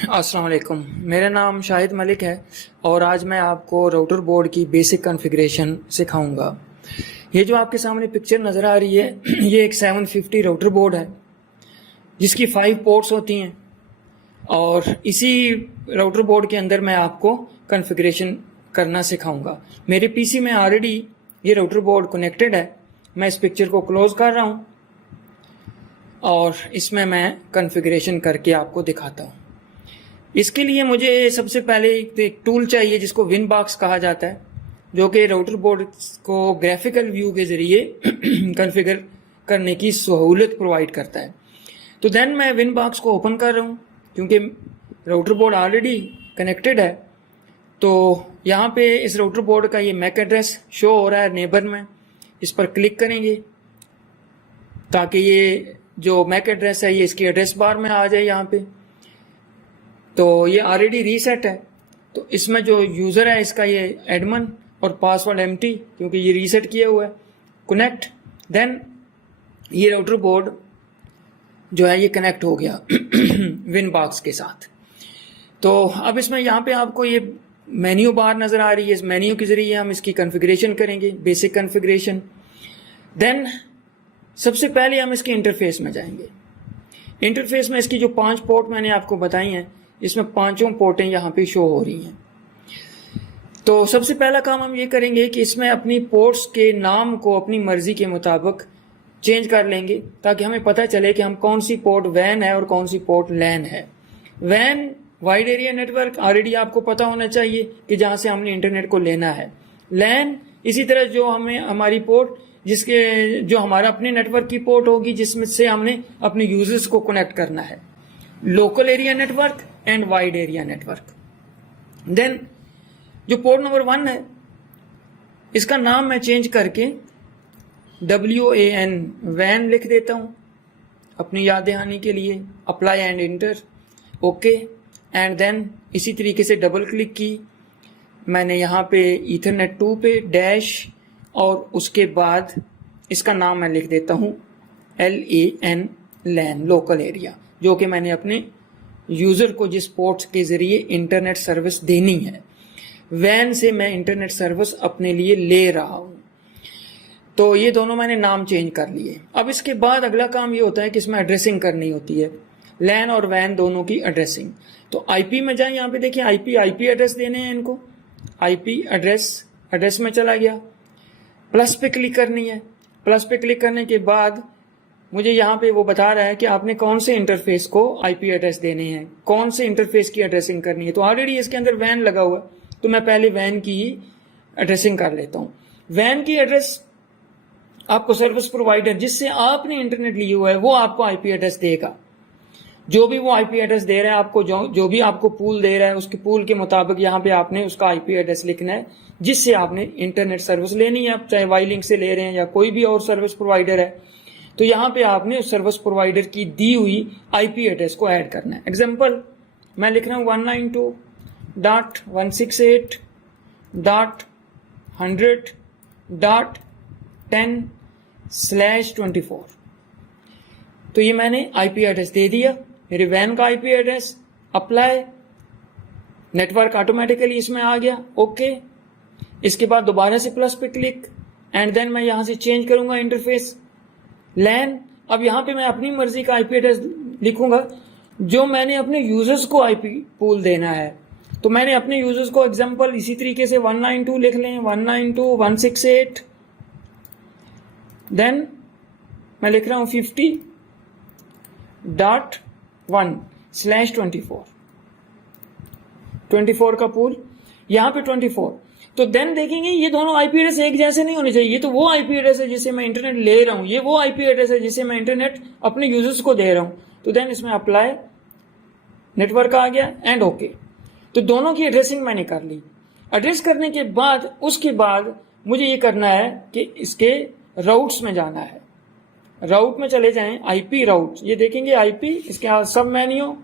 अस्सलाम वालेकुम। मेरा नाम शाहिद मलिक है और आज मैं आपको राउटर बोर्ड की बेसिक कॉन्फ़िगरेशन सिखाऊंगा। ये जो आपके सामने पिक्चर नज़र आ रही है ये एक 750 राउटर बोर्ड है जिसकी 5 पोर्ट्स होती हैं और इसी राउटर बोर्ड के अंदर मैं आपको कॉन्फ़िगरेशन करना सिखाऊंगा। मेरे पीसी में ऑलरेडी ये राउटर बोर्ड कनेक्टेड है। मैं इस पिक्चर को क्लोज़ कर रहा हूँ और इसमें मैं कॉन्फ़िगरेशन करके आपको दिखाता हूँ। इसके लिए मुझे सबसे पहले एक टूल चाहिए जिसको विनबॉक्स कहा जाता है, जो कि राउटर बोर्ड को ग्राफिकल व्यू के ज़रिए कॉन्फ़िगर करने की सहूलत प्रोवाइड करता है। तो देन मैं विनबॉक्स को ओपन कर रहा हूँ क्योंकि राउटर बोर्ड ऑलरेडी कनेक्टेड है। तो यहाँ पे इस राउटर बोर्ड का ये मैक एड्रेस शो हो रहा है नेबर में। इस पर क्लिक करेंगे ताकि ये जो मैक एड्रेस है ये इसकी एड्रेस बार में आ जाए यहाँ पे। तो ये ऑलरेडी रीसेट है, तो इसमें जो यूज़र है इसका ये एडमन और पासवर्ड एम्प्टी क्योंकि ये रीसेट किया हुआ है। कनेक्ट, देन ये राउटर बोर्ड जो है ये कनेक्ट हो गया विनबॉक्स के साथ। तो अब इसमें यहाँ पे आपको ये मेन्यू बार नज़र आ रही है। इस मेन्यू के ज़रिए हम इसकी कॉन्फ़िगरेशन करेंगे, बेसिक कॉन्फ़िगरेशन। देन सबसे पहले हम इसके इंटरफेस में जाएंगे। इंटरफेस में इसकी जो 5 पोर्ट मैंने आपको बताई हैं, इसमें पांचों पोर्टें यहाँ पे शो हो रही हैं। तो सबसे पहला काम हम ये करेंगे कि इसमें अपनी पोर्ट्स के नाम को अपनी मर्जी के मुताबिक चेंज कर लेंगे ताकि हमें पता चले कि हम कौन सी पोर्ट वैन है और कौन सी पोर्ट लैन है। वैन वाइड एरिया नेटवर्क ऑलरेडी आपको पता होना चाहिए कि जहाँ से हमने इंटरनेट को लेना है। लैन इसी तरह जो हमें हमारी पोर्ट जिसके जो हमारा अपने नेटवर्क की पोर्ट होगी जिसमें से हमने अपने यूजर्स को कनेक्ट करना है। Local area network and wide area network. Then जो पोर्ट नंबर 1 है इसका नाम मैं चेंज करके WAN वैन लिख देता हूं अपनी याद दहानी के लिए। Apply and enter, okay. And then इसी तरीके से डबल क्लिक की मैंने यहाँ पे ईथरनेट 2 पे डैश और उसके बाद इसका नाम मैं लिख देता हूँ LAN लैन लोकल एरिया, जो कि मैंने अपने यूज़र को जिस पोर्ट के ज़रिए इंटरनेट सर्विस देनी है। वैन से मैं इंटरनेट सर्विस अपने लिए ले रहा हूँ। तो ये दोनों मैंने नाम चेंज कर लिए। अब इसके बाद अगला काम ये होता है कि इसमें एड्रेसिंग करनी होती है, लैन और वैन दोनों की एड्रेसिंग। तो IP में जाए, यहाँ पे देखिए IP एड्रेस देने हैं इनको। IP एड्रेस में चला गया, प्लस पे क्लिक करनी है। प्लस पे क्लिक करने के बाद मुझे यहाँ पे वो बता रहा है कि आपने कौन से इंटरफेस को IP एड्रेस देने हैं, कौन से इंटरफेस की एड्रेसिंग करनी है। तो ऑलरेडी इसके अंदर वैन लगा हुआ है, तो मैं पहले वैन की ही एड्रेसिंग कर लेता हूँ। वैन की एड्रेस आपको सर्विस प्रोवाइडर जिससे आपने इंटरनेट लिया हुआ है वो आपको IP एड्रेस देगा। जो भी वो IP एड्रेस दे रहा है आपको, जो भी आपको पूल दे रहा है उसके पूल के मुताबिक यहाँ पे आपने उसका IP एड्रेस लिखना है जिससे आपने इंटरनेट सर्विस लेनी है। आप चाहे वाईलिंक से ले रहे हैं या कोई भी और सर्विस प्रोवाइडर है, तो यहाँ पे आपने उस सर्विस प्रोवाइडर की दी हुई IP एड्रेस को ऐड करना है। एग्जाम्पल मैं लिख रहा हूँ 192.168.100.10/24। तो ये मैंने IP एड्रेस दे दिया, मेरे वैन का IP address. Apply, network automatically इसमें आ गया, ओके। इसके बाद दोबारा से प्लस पे क्लिक एंड देन मैं यहाँ से चेंज करूंगा इंटरफेस लैन। अब यहाँ पे मैं अपनी मर्जी का IP एड्रेस लिखूंगा जो मैंने अपने यूजर्स को IP पूल देना है। तो मैंने अपने यूजर्स को एग्जांपल इसी तरीके से 192 लिख लें, 192.168। देन मैं लिख रहा हूँ 50.1/24 24 का पूल, यहाँ पे 24। तो देन देखेंगे ये दोनों IP एड्रेस एक जैसे नहीं होने चाहिए। ये तो वो IP एड्रेस है जिससे मैं इंटरनेट ले रहा हूँ, ये वो IP एड्रेस है जिससे मैं इंटरनेट अपने यूजर्स को दे रहा हूँ। तो देन इसमें अप्लाई, नेटवर्क आ गया एंड ओके। तो दोनों की एड्रेसिंग मैंने कर ली। एड्रेस करने के बाद उसके बाद मुझे ये करना है कि इसके राउट्स में जाना है। राउट में चले जाएं, IP राउट, ये देखेंगे IP, इसके सब मेन्यू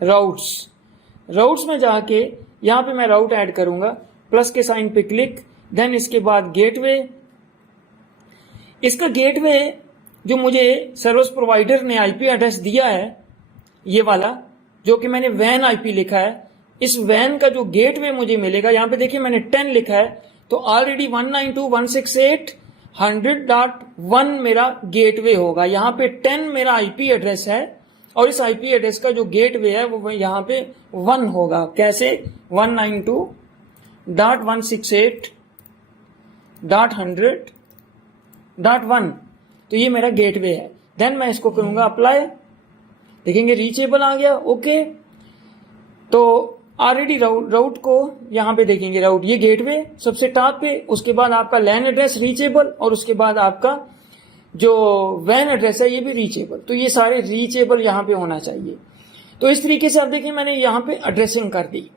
राउट्स में जाके यहाँ पे मैं राउट ऐड करूंगा, प्लस के साइन पे क्लिक। देन इसके बाद गेटवे, इसका गेटवे जो मुझे सर्विस प्रोवाइडर ने IP एड्रेस दिया है, ये वाला जो कि मैंने वैन आईपी लिखा है, इस वैन का जो गेटवे मुझे मिलेगा, यहां पे देखिए मैंने 10 लिखा है, तो ऑलरेडी 192.168.100.1 मेरा गेटवे होगा। यहां पे 10 मेरा आईपी एड्रेस है और इस आईपी एड्रेस का जो गेटवे है वो यहां पे 1 होगा। कैसे? 192.168.100.1, तो ये मेरा गेटवे है। देन मैं इसको करूंगा अप्लाई, देखेंगे रीचेबल आ गया। ओके, तो ऑलरेडी राउट को यहां पे देखेंगे, राउट ये गेटवे सबसे टॉप पे, उसके बाद आपका लैन एड्रेस रीचेबल और उसके बाद आपका जो वैन एड्रेस है ये भी रीचेबल। तो ये सारे रीचेबल यहां पे होना चाहिए। तो इस तरीके से आप देखिए मैंने यहां पे एड्रेसिंग कर दी,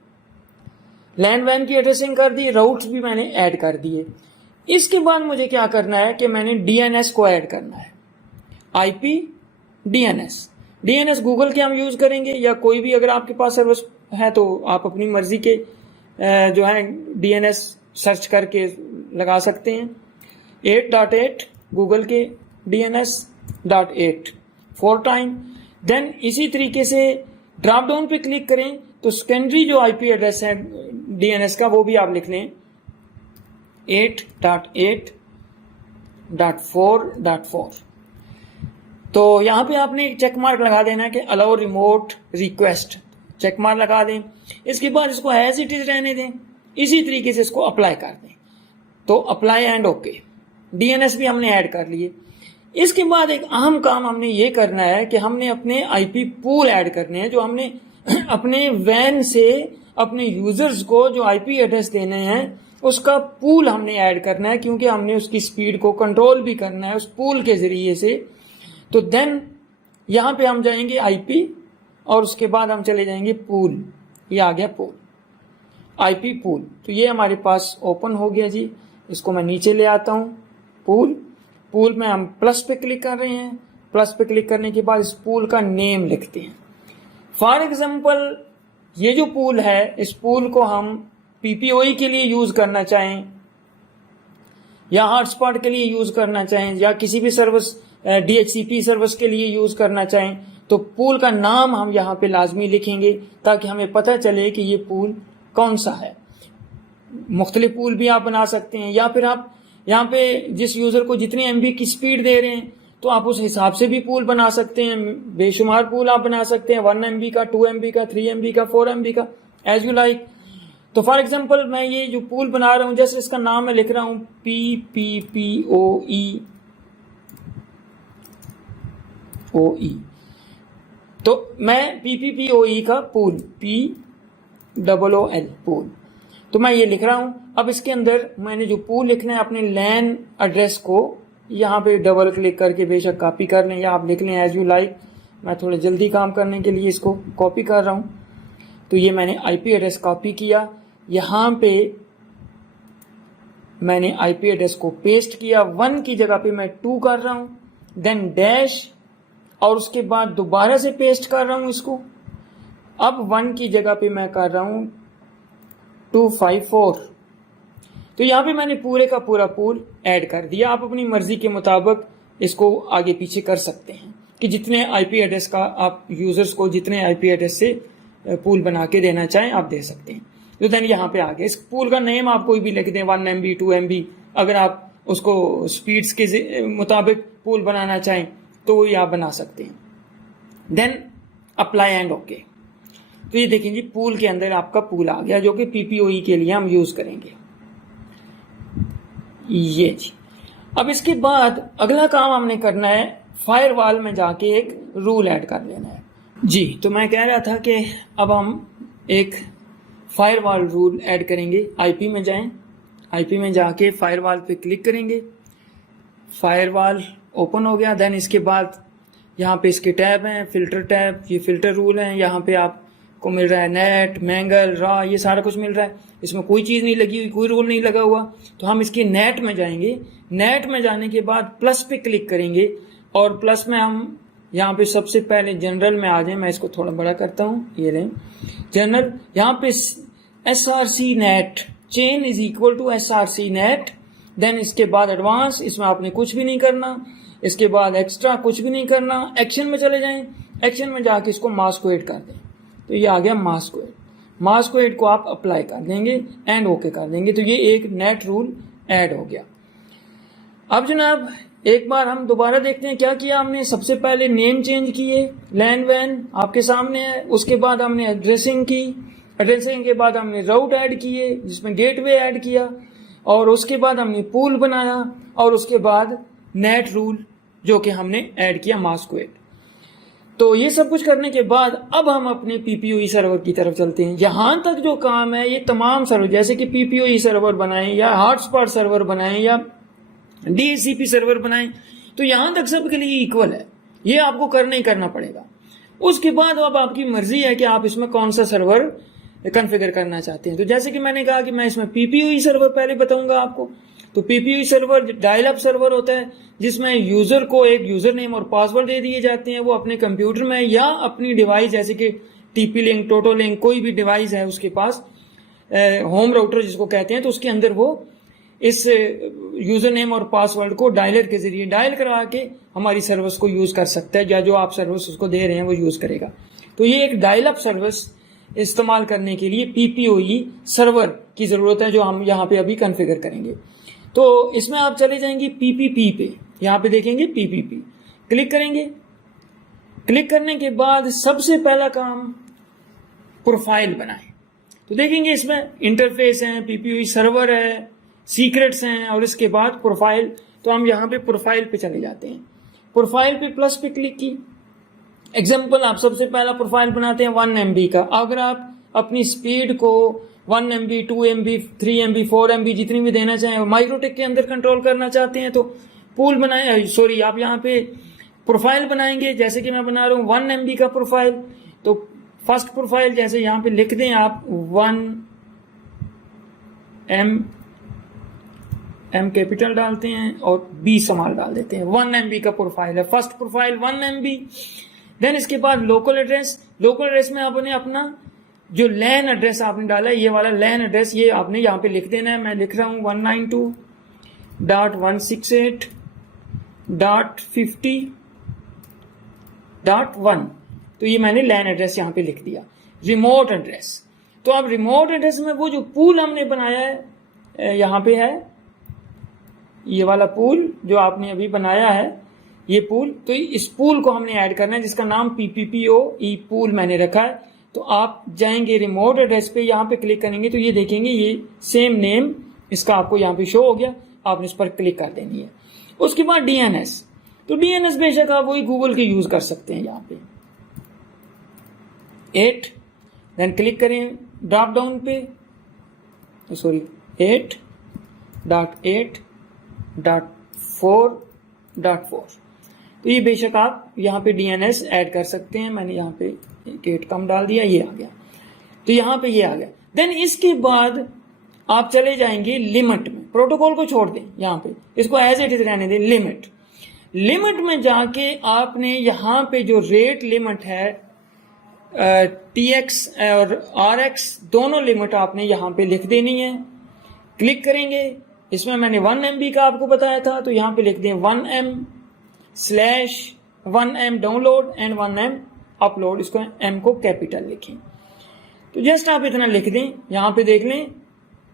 लैन वैन की एड्रेसिंग कर दी, राउट्स भी मैंने ऐड कर दिए। इसके बाद मुझे क्या करना है कि मैंने डीएनएस को ऐड करना है, आईपी डीएनएस। डीएनएस गूगल के हम यूज करेंगे या कोई भी अगर आपके पास सर्विस है तो आप अपनी मर्जी के जो है डीएनएस सर्च करके लगा सकते हैं। 8.8 गूगल के DNS.8 4 टाइम। देन इसी तरीके से ड्रॉप डाउन पे क्लिक करें तो सेकेंडरी जो आईपी एड्रेस है डीएनएस का वो भी आप लिख लें 8.8.4.4। तो यहां पे आपने एक चेक मार्क लगा देना है कि allow remote request, check mark लगा दें। इसके बाद इसको एज इट इज रहने दें, इसी तरीके से इसको अप्लाई कर दें। तो अप्लाई एंड ओके, डीएनएस भी हमने ऐड कर लिए। इसके बाद एक अहम काम हमने ये करना है कि हमने अपने आईपी पूल ऐड करने हैं, जो हमने अपने वैन से अपने यूजर्स को जो आईपी एड्रेस देने हैं उसका पूल हमने ऐड करना है, क्योंकि हमने उसकी स्पीड को कंट्रोल भी करना है उस पूल के जरिए से। तो देन यहां पे हम जाएंगे आईपी और उसके बाद हम चले जाएंगे पूल, ये आ गया पूल, आईपी पूल। तो ये हमारे पास ओपन हो गया जी। इसको मैं नीचे ले आता हूं, पूल में हम प्लस पे क्लिक कर रहे हैं। प्लस पे क्लिक करने के बाद इस पूल का नेम लिखते हैं। फॉर एग्जाम्पल ये जो पूल है, इस पूल को हम पीपीओई के लिए यूज करना चाहें या हॉटस्पॉट के लिए यूज करना चाहें या किसी भी सर्विस डीएचसीपी सर्विस के लिए यूज करना चाहें, तो पूल का नाम हम यहाँ पे लाजमी लिखेंगे ताकि हमें पता चले कि ये पूल कौन सा है। मुख्तलिफ पूल भी आप बना सकते हैं, या फिर आप यहाँ पे जिस यूजर को जितनी एमबी की स्पीड दे रहे हैं तो आप उस हिसाब से भी पूल बना सकते हैं। बेशुमार पूल आप बना सकते हैं, 1 MB का, 2 MB का, 3 MB का, 4 MB का, एज यू लाइक। तो फॉर एग्जाम्पल मैं ये जो पूल बना रहा हूं, जैसे इसका नाम मैं लिख रहा हूं PPPoE, तो मैं PPPoE का पूल POOL पूल, तो मैं ये लिख रहा हूं। अब इसके अंदर मैंने जो पूल लिखना है अपने लैन एड्रेस को यहाँ पे डबल क्लिक करके बेशक कॉपी कर लें या आप लिख लें एज यू लाइक। मैं थोड़ा जल्दी काम करने के लिए इसको कॉपी कर रहा हूँ। तो ये मैंने आईपी एड्रेस कॉपी किया, यहाँ पे मैंने आईपी एड्रेस को पेस्ट किया, 1 की जगह पे मैं 2 कर रहा हूँ, देन डैश और उसके बाद दोबारा से पेस्ट कर रहा हूँ इसको। अब 1 की जगह पे मैं कर रहा हूँ 254। तो यहाँ पे मैंने पूरे का पूरा पूल ऐड कर दिया। आप अपनी मर्जी के मुताबिक इसको आगे पीछे कर सकते हैं कि जितने आईपी एड्रेस का आप यूजर्स को जितने आईपी एड्रेस से पूल बना के देना चाहें आप दे सकते हैं। तो देन यहाँ पे आ गया। इस पूल का नेम आप कोई भी लिख दें, 1 MB 2 MB, अगर आप उसको स्पीड्स के मुताबिक पूल बनाना चाहें तो वही आप बना सकते हैं। Then apply and okay. तो ये देखें जी, पूल के अंदर आपका पूल आ गया जो कि पीपीओई के लिए हम यूज करेंगे। ये जी, अब इसके बाद अगला काम हमने करना है, फायरवॉल में जाके एक रूल ऐड कर लेना है जी। तो मैं कह रहा था कि अब हम एक फायरवॉल रूल ऐड करेंगे। आईपी में जाएं, आईपी में जाके फायरवॉल पे क्लिक करेंगे, फायरवॉल ओपन हो गया। देन इसके बाद यहाँ पे इसके टैब हैं, फिल्टर टैब, ये फिल्टर रूल हैं। यहाँ पे आपको मिल रहा है नेट, मैंगल, रॉ, ये सारा कुछ मिल रहा है। इसमें कोई चीज़ नहीं लगी हुई, कोई रूल नहीं लगा हुआ। तो हम इसके नेट में जाएंगे, नेट में जाने के बाद प्लस पे क्लिक करेंगे और प्लस में हम यहाँ पे सबसे पहले जनरल में आ जाए। मैं इसको थोड़ा बड़ा करता हूँ, ये रहे जनरल। यहाँ पे SRC net chain is equal to SRC net. Then इसके बाद एडवांस, इसमें आपने कुछ भी नहीं करना। इसके बाद एक्स्ट्रा कुछ भी नहीं करना। एक्शन में चले जाएं, एक्शन में जाके इसको मास्क को एड कर दें। तो ये आ गया मास्क मास्क को आप अप्लाई कर देंगे एंड ओके कर देंगे, तो ये एक नेट रूल ऐड हो गया। अब जनाब एक बार हम दोबारा देखते हैं क्या किया हमने। सबसे पहले नेम चेंज किए, लैन वैन आपके सामने है। उसके बाद हमने एड्रेसिंग की, एड्रेसिंग के बाद हमने राउट ऐड किए जिसमें गेटवे ऐड किया, और उसके बाद हमने पूल बनाया, और उसके बाद नेट रूल जो कि हमने ऐड किया मास्क। तो ये सब कुछ करने के बाद अब हम अपने पीपीओई सर्वर की तरफ चलते हैं। यहां तक जो काम है ये तमाम सर्वर, जैसे कि पीपीओई सर्वर बनाएं या हॉटस्पॉट सर्वर बनाएं या डीएचसीपी सर्वर बनाएं, तो यहां तक सबके लिए इक्वल है, ये आपको करना ही करना पड़ेगा। उसके बाद अब आपकी मर्जी है कि आप इसमें कौन सा सर्वर कॉन्फ़िगर करना चाहते हैं। तो जैसे कि मैंने कहा कि मैं इसमें पीपीओई सर्वर पहले बताऊंगा आपको। तो पीपीओई सर्वर डायल अप सर्वर होता है जिसमें यूजर को एक यूजर नेम और पासवर्ड दे दिए जाते हैं। वो अपने कंप्यूटर में या अपनी डिवाइस जैसे कि टीपी लिंक, टोटो लिंक, कोई भी डिवाइस है उसके पास, होम राउटर जिसको कहते हैं, तो उसके अंदर वो इस यूजर नेम और पासवर्ड को डायलर के जरिए डायल करा के हमारी सर्विस को यूज कर सकता है, या जो आप सर्विस उसको दे रहे हैं वो यूज करेगा। तो ये एक डायल अप सर्विस इस्तेमाल करने के लिए पीपीओई सर्वर की जरूरत है, जो हम यहाँ पे अभी कॉन्फ़िगर करेंगे। तो इसमें आप चले जाएंगे पीपीपी पे, यहाँ पे देखेंगे पीपीपी, क्लिक करेंगे। क्लिक करने के बाद सबसे पहला काम प्रोफाइल बनाएं। तो देखेंगे इसमें इंटरफेस है, पीपीओई सर्वर है, सीक्रेट्स हैं, और इसके बाद प्रोफाइल। तो हम यहाँ पे प्रोफाइल पे चले जाते हैं। प्रोफाइल पे प्लस पे क्लिक की। एग्जाम्पल आप सबसे पहला प्रोफाइल बनाते हैं 1 MB का। अगर आप अपनी स्पीड को 1 MB, 2 MB, 3 MB, 4 MB जितनी भी देना चाहें, माइक्रोटेक के अंदर कंट्रोल करना चाहते हैं, तो पूल बनाए, सॉरी आप यहाँ पे प्रोफाइल बनाएंगे। जैसे कि मैं बना रहा हूँ 1 MB का प्रोफाइल, तो फर्स्ट प्रोफाइल जैसे यहाँ पे लिख दें आप 1 M कैपिटल डालते हैं और B स्मॉल डाल देते हैं। 1 MB का प्रोफाइल है, फर्स्ट प्रोफाइल 1 MB। देन इसके बाद लोकल एड्रेस, लोकल एड्रेस में आपने अपना जो लैन एड्रेस आपने डाला है, ये वाला लैन एड्रेस, ये आपने यहाँ पे लिख देना है। मैं लिख रहा हूँ 192.168.50.1, तो ये मैंने लैन एड्रेस यहाँ पे लिख दिया। रिमोट एड्रेस, तो अब रिमोट एड्रेस में वो जो पूल हमने बनाया है यहाँ पे है, ये वाला पूल जो आपने अभी बनाया है, ये पूल, तो इस पूल को हमने ऐड करना है जिसका नाम PPPoE पूल मैंने रखा है। तो आप जाएंगे रिमोट एड्रेस पे, यहाँ पे क्लिक करेंगे तो ये देखेंगे ये सेम नेम इसका आपको यहाँ पे शो हो गया, आपने इस पर क्लिक कर देनी है। उसके बाद DNS, तो DNS बेशक आप वही गूगल के यूज कर सकते हैं। यहाँ पे 8, देन क्लिक करें ड्रॉप डाउन पे, सॉरी 8.8.4.4, तो ये बेशक आप यहाँ पे DNS ऐड कर सकते हैं। मैंने यहाँ पे 8 कम डाल दिया, ये आ गया, तो यहाँ पे ये आ गया। देन इसके बाद आप चले जाएंगे लिमिट में, प्रोटोकॉल को छोड़ दें, यहाँ पे इसको एज इट इज रहने दें। लिमिट में जाके आपने यहाँ पे जो रेट लिमिट है TX और RX दोनों लिमिट आपने यहाँ पे लिख देनी है। क्लिक करेंगे, इसमें मैंने 1 MB का आपको बताया था, तो यहाँ पे लिख दें 1M/1M download and 1M upload, इसको M को कैपिटल लिखें। तो जस्ट आप इतना लिख दें, यहाँ पे देख लें,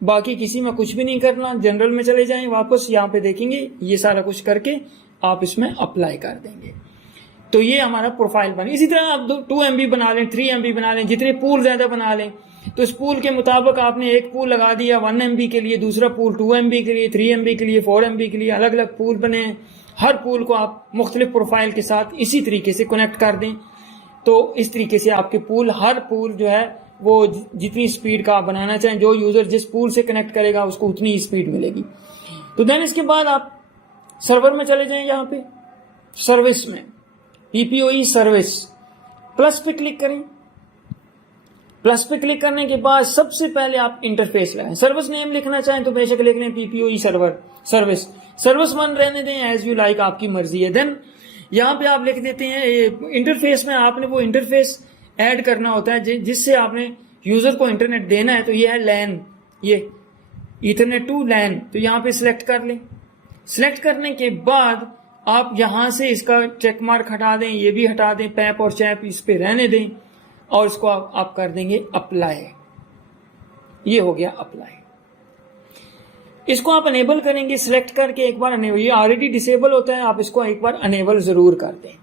बाकी किसी में कुछ भी नहीं करना। जनरल में चले जाएं वापस, यहाँ पे देखेंगे ये सारा कुछ करके आप इसमें अप्लाई कर देंगे, तो ये हमारा प्रोफाइल बने। इसी तरह आप 2 MB बना लें, 3 MB बना लें, जितने पूल ज्यादा बना लें, तो इस पूल के मुताबिक आपने एक पूल लगा दिया 1 MB के लिए, दूसरा पूल 2 MB के लिए, 3 MB के लिए, 4 MB के लिए, अलग अलग पूल बने। हर पूल को आप मुख्तलिफ प्रोफाइल के साथ इसी तरीके से कनेक्ट कर दें, तो इस तरीके से आपके पूल, हर पूल जो है वो जितनी स्पीड का आप बनाना चाहें, जो यूजर जिस पूल से कनेक्ट करेगा उसको उतनी ही स्पीड मिलेगी। तो देन इसके बाद आप सर्वर में चले जाएं, यहाँ पे सर्विस में PPOE सर्विस, प्लस पे क्लिक करें। प्लस पे क्लिक करने के बाद सबसे पहले आप इंटरफेस लगाएं। सर्विस नेम लिखना चाहें तो बेशक लिख लें PPOE सर्वर सर्विस, सर्विस 1 रहने दें, एज यू लाइक, आपकी मर्जी है। देन यहाँ पे आप लिख देते हैं इंटरफेस में आपने वो इंटरफेस ऐड करना होता है जिससे आपने यूजर को इंटरनेट देना है। तो ये है लैन, ये ईथरनेट टू लैन, तो यहाँ पे सिलेक्ट कर लें। सिलेक्ट करने के बाद आप यहां से इसका चेक मार्क हटा दें, ये भी हटा दें, पैप और चैप इस पे रहने दें, और इसको आप कर देंगे अप्लाई। ये हो गया अप्लाई। इसको आप अनेबल करेंगे, सिलेक्ट करके एक बार अनेबल, ये ऑलरेडी डिसेबल होता है, आप इसको एक बार अनेबल जरूर कर दें।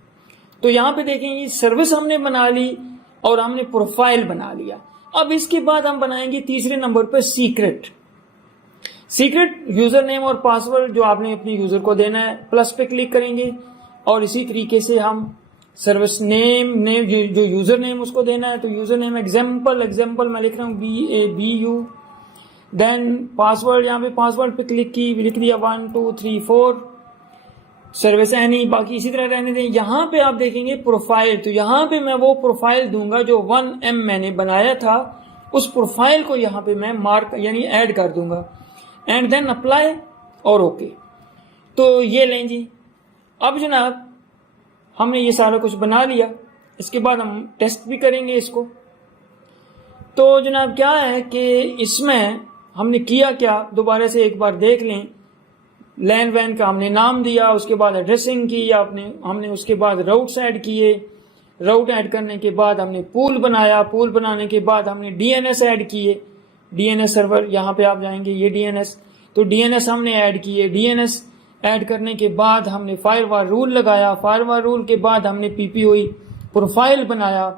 तो यहां पे देखेंगे सर्विस हमने बना ली और हमने प्रोफाइल बना लिया। अब इसके बाद हम बनाएंगे तीसरे नंबर पर सीक्रेट यूजर नेम और पासवर्ड जो आपने अपने यूजर को देना है। प्लस पे क्लिक करेंगे और इसी तरीके से हम सर्विस नेम जो यूजर नेम उसको देना है, तो यूजर नेम एग्जाम्पल मैं लिख रहा हूं BABU। देन पासवर्ड, यहाँ पे पासवर्ड पे क्लिक की, लिख दिया 1 2 3 4, सर्विस एनी, बाकी इसी तरह रहने दें। यहां पे आप देखेंगे प्रोफाइल, तो यहां पे मैं वो प्रोफाइल दूंगा जो 1M मैंने बनाया था, उस प्रोफाइल को यहां पे मैं मार्क यानी ऐड कर दूंगा। एंड देन अप्लाई और ओके। तो ये लें जी। अब जनाब हमने ये सारा कुछ बना लिया, इसके बाद हम टेस्ट भी करेंगे इसको। तो जनाब क्या है कि इसमें हमने किया क्या, दोबारा से एक बार देख लें। लैन वैन का हमने नाम दिया, उसके बाद एड्रेसिंग की हमने उसके बाद राउट्स ऐड किए। राउट ऐड करने के बाद हमने पूल बनाया, पूल बनाने के बाद हमने DNS ऐड किए। DNS सर्वर, यहाँ पे आप जाएंगे, ये DNS, तो DNS हमने ऐड किए। DNS ऐड करने के बाद हमने फायरवॉल रूल लगाया। फायरवॉल रूल के बाद हमने PPOE प्रोफाइल बनाया।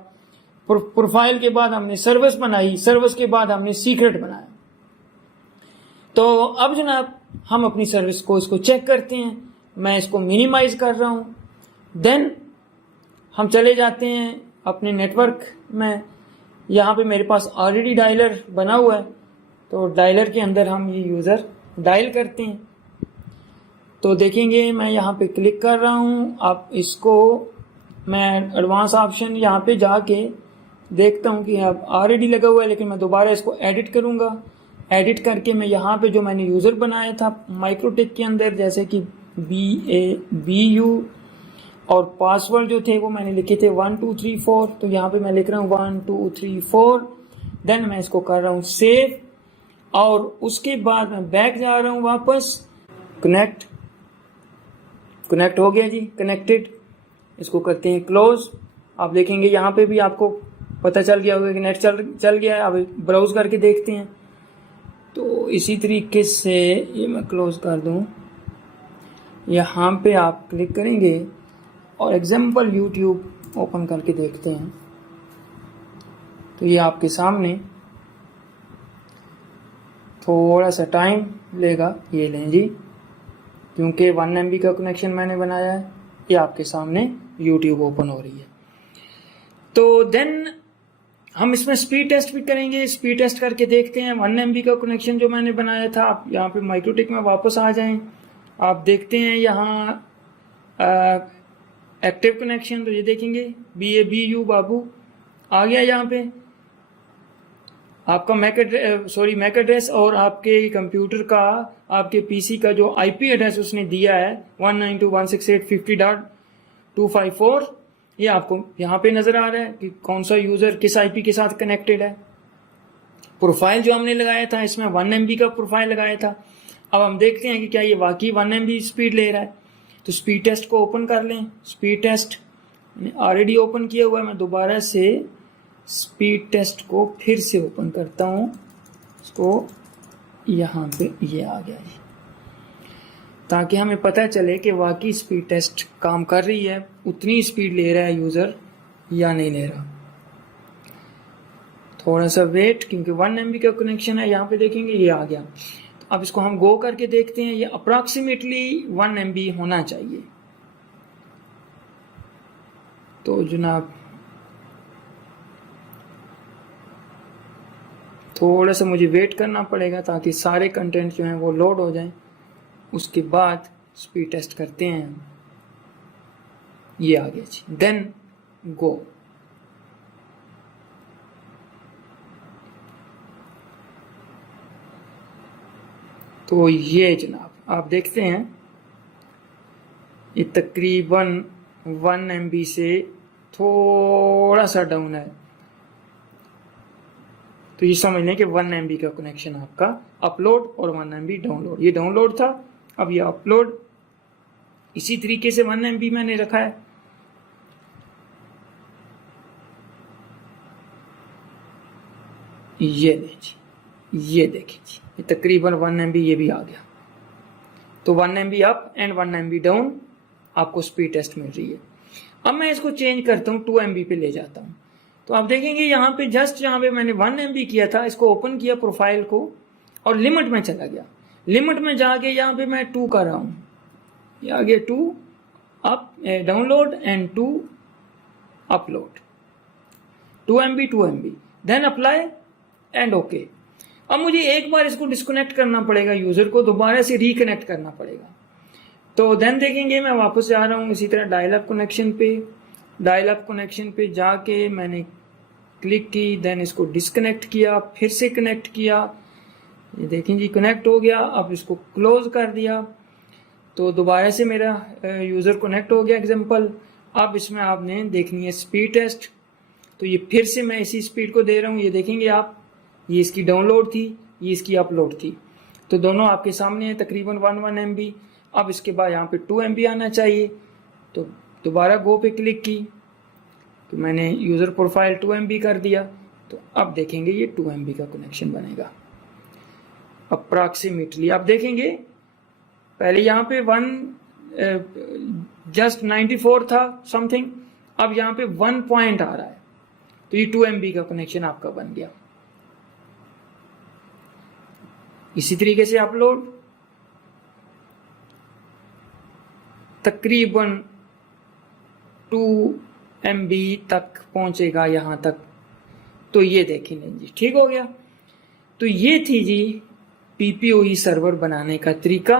प्रोफाइल के बाद हमने सर्विस बनाई। सर्विस के बाद हमने सीक्रेट बनाया। तो अब जनाब हम अपनी सर्विस को इसको चेक करते हैं। मैं इसको मिनिमाइज कर रहा हूं। देन हम चले जाते हैं अपने नेटवर्क में। यहाँ पे मेरे पास ऑलरेडी डायलर बना हुआ है, तो डायलर के अंदर हम ये यूज़र डायल करते हैं। तो देखेंगे मैं यहाँ पे क्लिक कर रहा हूँ। आप इसको मैं एडवांस ऑप्शन यहाँ पे जाके देखता हूँ कि अब ऑलरेडी लगा हुआ है, लेकिन मैं दोबारा इसको एडिट करूँगा। एडिट करके मैं यहाँ पे जो मैंने यूज़र बनाया था माइक्रोटेक के अंदर, जैसे कि BABU, और पासवर्ड जो थे वो मैंने लिखे थे 1 2 3 4, तो यहाँ पे मैं लिख रहा हूँ 1 2 3 4। देन मैं इसको कर रहा हूँ सेव, और उसके बाद मैं बैक जा रहा हूँ वापस। कनेक्ट हो गया जी, कनेक्टेड। इसको करते हैं क्लोज। आप देखेंगे यहाँ पे भी आपको पता चल गया होगा कि नेट चल गया है। अब ब्राउज करके देखते हैं। तो इसी तरीके से ये मैं क्लोज कर दूं। यहाँ पे आप क्लिक करेंगे और एग्जाम्पल YouTube ओपन करके देखते हैं। तो ये आपके सामने थोड़ा सा टाइम लेगा। ये लें जी, क्योंकि 1 MB का कनेक्शन मैंने बनाया है। ये आपके सामने YouTube ओपन हो रही है। तो देन हम इसमें स्पीड टेस्ट भी करेंगे। स्पीड टेस्ट करके देखते हैं 1 MB का कनेक्शन जो मैंने बनाया था। आप यहाँ पे माइक्रोटेक में वापस आ जाएं। आप देखते हैं यहाँ एक्टिव कनेक्शन, तो ये देखेंगे BABU बाबू आ गया। यहाँ पे आपका मैक एड्रेस और आपके कंप्यूटर का, आपके PC का जो IP एड्रेस उसने दिया है 192.168.50.254, ये आपको यहाँ पे नजर आ रहा है कि कौन सा यूजर किस IP के साथ कनेक्टेड है। प्रोफाइल जो हमने लगाया था इसमें 1 MB का प्रोफाइल लगाया था। अब हम देखते हैं कि क्या ये वाकई 1 MB स्पीड ले रहा है। तो स्पीड टेस्ट को ओपन कर लें। स्पीड टेस्ट मैंने ऑलरेडी ओपन किया हुआ है। मैं दोबारा से स्पीड टेस्ट को फिर से ओपन करता हूँ। इसको यहाँ पे ये आ गया जी, ताकि हमें पता चले कि वाकई स्पीड टेस्ट काम कर रही है, उतनी स्पीड ले रहा है यूज़र या नहीं ले रहा। थोड़ा सा वेट, क्योंकि 1 MB का कनेक्शन है। यहाँ पे देखेंगे ये आ गया। तो अब इसको हम गो करके देखते हैं। ये अप्रॉक्सीमेटली 1 MB होना चाहिए। तो जनाब थोड़ा सा मुझे वेट करना पड़ेगा ताकि सारे कंटेंट जो हैं वो लोड हो जाएं। उसके बाद स्पीड टेस्ट करते हैं। ये आ गया जी, देन गो। तो ये जनाब आप देखते हैं ये तकरीबन 1 MB से थोड़ा सा डाउन है। तो ये समझ लें कि 1 MB का कनेक्शन आपका अपलोड और 1 MB डाउनलोड। ये डाउनलोड था, अब ये अपलोड। इसी तरीके से 1 MB मैंने रखा है। ये ले जी, ये देखिए जी, ये तकरीबन 1 MB ये भी आ गया। तो 1 MB up and 1 MB down आपको स्पीड टेस्ट मिल रही है। अब मैं इसको चेंज करता हूँ, 2 MB पे ले जाता हूँ। तो आप देखेंगे यहाँ पे जस्ट यहाँ पे मैंने 1 MB किया था, इसको ओपन किया प्रोफाइल को और लिमिट में चला गया। लिमिट में जाके यहाँ पे मैं 2 कर रहा हूँ, ये आ गया 2 up download and 2 upload, 2 MB 2 MB, then apply and okay. अब मुझे एक बार इसको डिस्कनेक्ट करना पड़ेगा, यूजर को दोबारा से रिकनेक्ट करना पड़ेगा। तो देन देखेंगे मैं वापस जा रहा हूँ इसी तरह डायल अप कनेक्शन पे, डायल अप कनेक्शन पे जाके मैंने क्लिक की, देन इसको डिस्कनेक्ट किया, फिर से कनेक्ट किया, ये देखें जी कनेक्ट हो गया। अब इसको क्लोज कर दिया तो दोबारा से मेरा यूज़र कनेक्ट हो गया एग्जाम्पल। अब इसमें आपने देखनी है स्पीड टेस्ट, तो ये फिर से मैं इसी स्पीड को दे रहा हूँ। ये देखेंगे आप, ये इसकी डाउनलोड थी, ये इसकी अपलोड थी, तो दोनों आपके सामने है, तकरीबन 1 MB। अब इसके बाद यहाँ पे 2 MB आना चाहिए, तो दोबारा गो पे क्लिक की तो मैंने यूज़र प्रोफाइल 2 MB कर दिया। तो अब देखेंगे ये 2 MB का कनेक्शन बनेगा अप्रॉक्सीमेटली। आप देखेंगे पहले यहाँ पे 1 94 था समथिंग, अब यहाँ पे 1 पॉइंट आ रहा है, तो ये 2 MB का कनेक्शन आपका बन गया। इसी तरीके से अपलोड तकरीबन 2 MB तक पहुंचेगा यहाँ तक। तो ये देखेंगे जी, ठीक हो गया। तो ये थी जी PPOE सर्वर बनाने का तरीका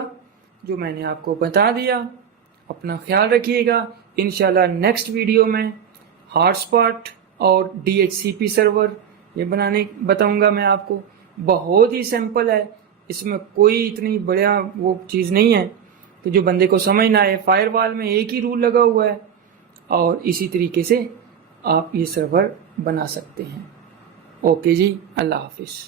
जो मैंने आपको बता दिया। अपना ख्याल रखिएगा। इंशाल्लाह नेक्स्ट वीडियो में हॉटस्पॉट और DHCP सर्वर ये बनाने बताऊंगा मैं आपको। बहुत ही सिंपल है, इसमें कोई इतनी बढ़िया वो चीज़ नहीं है कि जो बंदे को समझ ना आए। फायरवॉल में एक ही रूल लगा हुआ है और इसी तरीके से आप ये सर्वर बना सकते हैं। ओके जी, अल्लाह हाफिज़।